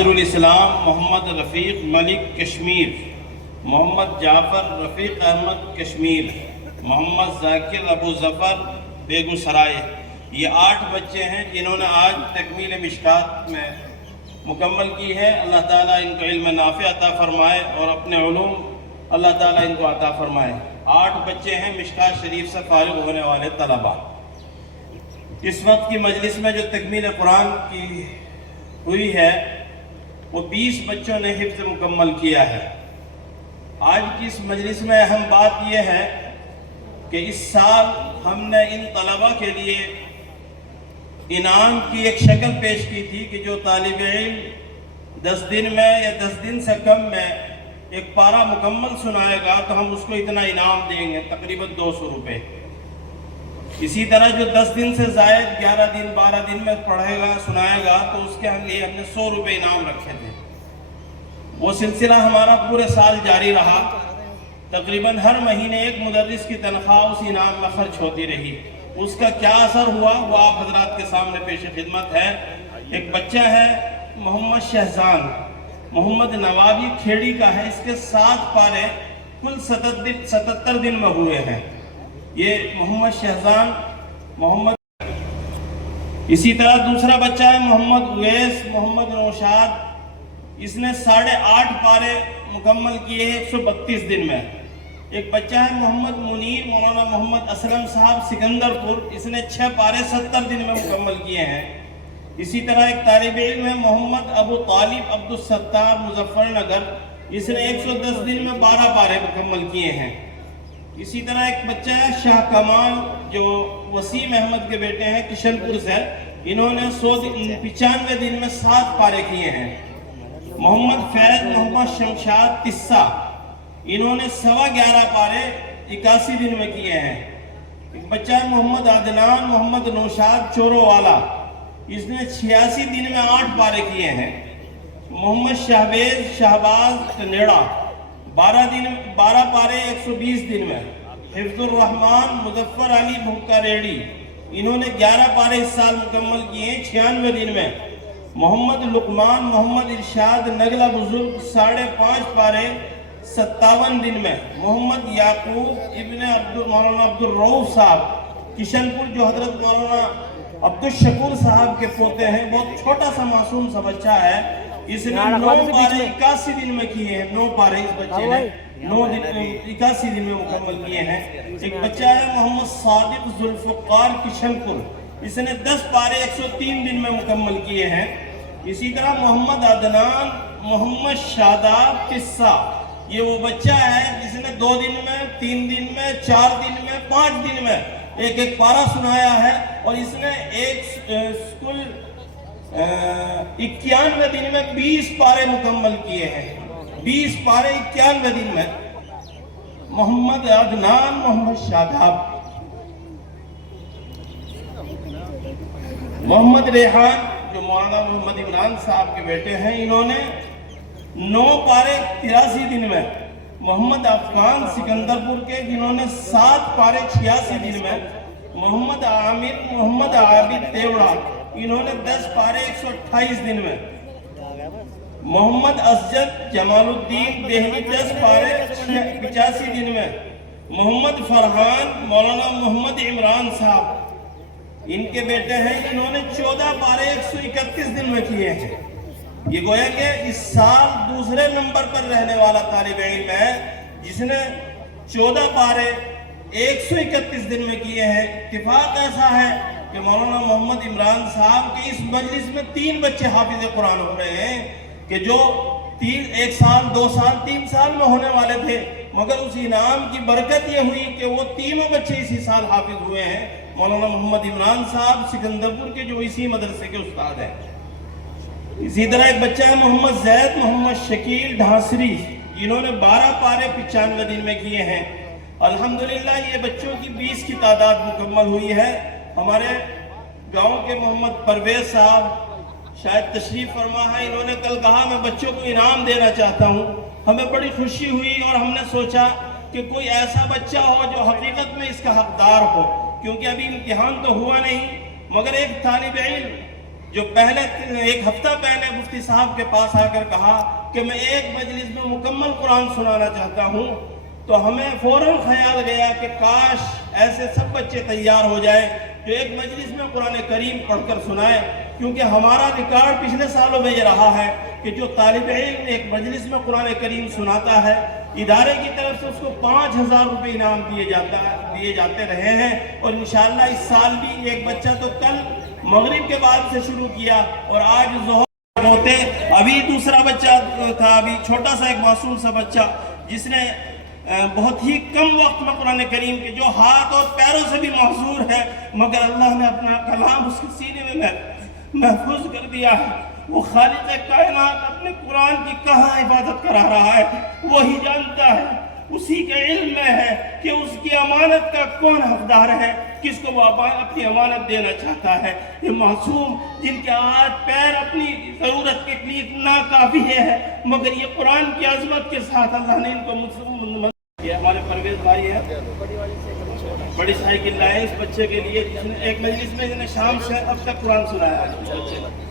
ناظر الاسلام محمد رفیق ملک کشمیر، محمد جعفر رفیق احمد کشمیر، محمد ذاکر ابو ظفر بیگو سرائے۔ یہ 8 بچے ہیں جنہوں نے آج تکمیل مشکات میں مکمل کی ہے۔ اللہ تعالیٰ ان کو علم نافع عطا فرمائے اور اپنے علوم اللہ تعالیٰ ان کو عطا فرمائے۔ 8 بچے ہیں مشکات شریف سے فارغ ہونے والے طلباء۔ اس وقت کی مجلس میں جو تکمیل قرآن کی ہوئی ہے وہ 20 بچوں نے حفظ مکمل کیا ہے۔ آج کی اس مجلس میں اہم بات یہ ہے کہ اس سال ہم نے ان طلباء کے لیے انعام کی ایک شکل پیش کی تھی کہ جو طالب علم 10 دن میں یا 10 دن سے کم میں ایک پارہ مکمل سنائے گا تو ہم اس کو اتنا انعام دیں گے، تقریباً 200 روپے۔ اسی طرح جو 10 دن سے زائد 11 دن 12 دن میں پڑھے گا سنائے گا تو اس کے لیے ہم نے 100 روپے انعام رکھے تھے۔ وہ سلسلہ ہمارا پورے سال جاری رہا۔ تقریباً ہر مہینے ایک مدرس کی تنخواہ اس انعام میں خرچ ہوتی رہی۔ اس کا کیا اثر ہوا وہ آپ حضرات کے سامنے پیش خدمت ہے۔ ایک بچہ ہے محمد شہزان، محمد نوابی کھیڑی کا ہے، اس کے 7 پارے کل 77 دن میں ہوئے ہیں۔ یہ محمد شہزان محمد۔ اسی طرح دوسرا بچہ ہے محمد اویس محمد نوشاد، اس نے 8.5 پارے مکمل کیے ہیں 132 دن میں۔ ایک بچہ ہے محمد منیر مولانا محمد اسلم صاحب سکندر پور، اس نے 6 پارے 70 دن میں مکمل کیے ہیں۔ اسی طرح ایک طالب علم ہے محمد ابو طالب عبدالستار مظفر نگر، اس نے 110 دن میں 12 پارے مکمل کیے ہیں۔ اسی طرح ایک بچہ ہے شاہ کمال جو وسیم احمد کے بیٹے ہیں کشن پور سے، انہوں نے 95 دن میں 7 پارے کیے ہیں۔ محمد فیض محمد شمشاد تسا، انہوں نے 11.25 پارے 81 دن میں کیے ہیں۔ ایک بچہ ہے محمد عدنان محمد نوشاد چورو والا، اس نے 86 دن میں 8 پارے کیے ہیں۔ محمد شہبیز شہباز کنیڑا 12 پارے 120 دن میں۔ حفظ الرحمان مظفر علی بھکا ریڈی، انہوں نے 11 پارے اس سال مکمل کیے ہیں 96 دن میں۔ محمد لقمان محمد ارشاد نگلہ بزرگ 5.5 پارے 57 دن میں۔ محمد یعقوب ابن مولانا عبدالرؤوف صاحب کشن پور جو حضرت مولانا عبدالشکور صاحب کے پوتے ہیں، بہت چھوٹا سا معصوم سا بچہ ہے، اس نے 9 پارے 81 دن میں کیے ہیں۔ 9 پارے اس بچے نے 81 دن میں مکمل کیے ہیں۔ ایک بچہ ہے محمد صادق ذوالفقار کشن پور، اس نے 10 پارے 103 دن میں مکمل کیے ہیں۔ اسی طرح محمد عدنان محمد شاداب قصہ، یہ وہ بچہ ہے جس نے 2 دن میں 3 دن میں 4 دن میں 5 دن میں ایک پارہ سنایا ہے، اور اس نے کل 91 دن میں 20 پارے مکمل کیے ہیں۔ 20 پارے 91 دن میں۔ محمد عدنان محمد شاداب۔ محمد ریحان جو مولانا محمد عمران صاحب کے بیٹے ہیں، انہوں نے 9 پارے 83 دن میں۔ محمد افغان سکندر پور کے، جنہوں نے 7 پارے 86 دن میں۔ محمد عامر محمد عابد تیوڑا، انہوں نے 10 پارے 128 دن میں۔ محمد اسجد جمال الدین دہلی 10 پارے 85 دن میں۔ محمد فرحان مولانا محمد عمران صاحب، ان کے بیٹے ہیں، انہوں نے 14 پارے 131 دن میں کیے ہیں۔ یہ گویا کہ اس سال دوسرے نمبر پر رہنے والا طالب علم ہے جس نے 14 پارے 131 دن میں کیے ہیں۔ اتفاق ایسا ہے کہ مولانا محمد عمران صاحب کی اس مجلس میں 3 بچے حافظ قرآن ہو رہے ہیں کہ جو 1 سال 2 سال 3 سال میں ہونے والے تھے، مگر اس انعام کی برکت یہ ہوئی کہ وہ تینوں بچے اسی سال حافظ ہوئے ہیں۔ مولانا محمد عمران صاحب سکندر پور کے جو اسی مدرسے کے استاد ہیں۔ اسی طرح ایک بچہ ہے محمد زید محمد شکیل ڈھانسری، جنہوں نے 12 پارے 95 دن میں کیے ہیں۔ الحمدللہ یہ بچوں کی 20 کی تعداد مکمل ہوئی ہے۔ ہمارے گاؤں کے محمد پرویز صاحب شاید تشریف فرما ہے، انہوں نے کل کہا میں بچوں کو انعام دینا چاہتا ہوں۔ ہمیں بڑی خوشی ہوئی اور ہم نے سوچا کہ کوئی ایسا بچہ ہو جو حقیقت میں اس کا حقدار ہو، کیونکہ ابھی امتحان تو ہوا نہیں، مگر ایک طالب علم جو پہلے ایک ہفتہ پہلے مفتی صاحب کے پاس آ کر کہا کہ میں ایک مجلس میں مکمل قرآن سنانا چاہتا ہوں، تو ہمیں فوراً خیال گیا کہ کاش ایسے سب بچے تیار ہو جائے جو ایک مجلس میں قرآن کریم پڑھ کر سنائے، کیونکہ ہمارا ریکارڈ پچھلے سالوں میں یہ رہا ہے کہ جو طالب علم ایک مجلس میں قرآن کریم سناتا ہے، ادارے کی طرف سے اس کو 5000 روپے انعام دیے جاتے رہے ہیں، اور انشاءاللہ اس سال بھی ایک بچہ تو کل مغرب کے بعد سے شروع کیا اور آج ظہر ہوتے ابھی دوسرا بچہ تھا، ابھی چھوٹا سا ایک معصوم سا بچہ جس نے بہت ہی کم وقت میں قرآن کریم کے جو ہاتھ اور پیروں سے بھی معذور ہے، مگر اللہ نے اپنا کلام اس کے سینے میں محفوظ کر دیا ہے۔ وہ خالق کائنات اپنے قرآن کی کہاں حفاظت کرا رہا ہے وہی جانتا ہے، اسی کے علم میں ہے کہ اس کی امانت کا کون حقدار ہے، کس کو وہ اپنی امانت دینا چاہتا ہے۔ یہ معصوم جن کے ہاتھ پیر اپنی ضرورت کے لیے اتنا کافی ہے، مگر یہ قرآن کی عظمت کے ساتھ اللہ نے ان کو یہ ہمارے پرویز بھائی ہیں، بڑی سائیکل لائے اس بچے کے لیے، جس نے ایک مجلس میں شام سے اب تک قرآن سنایا ہے۔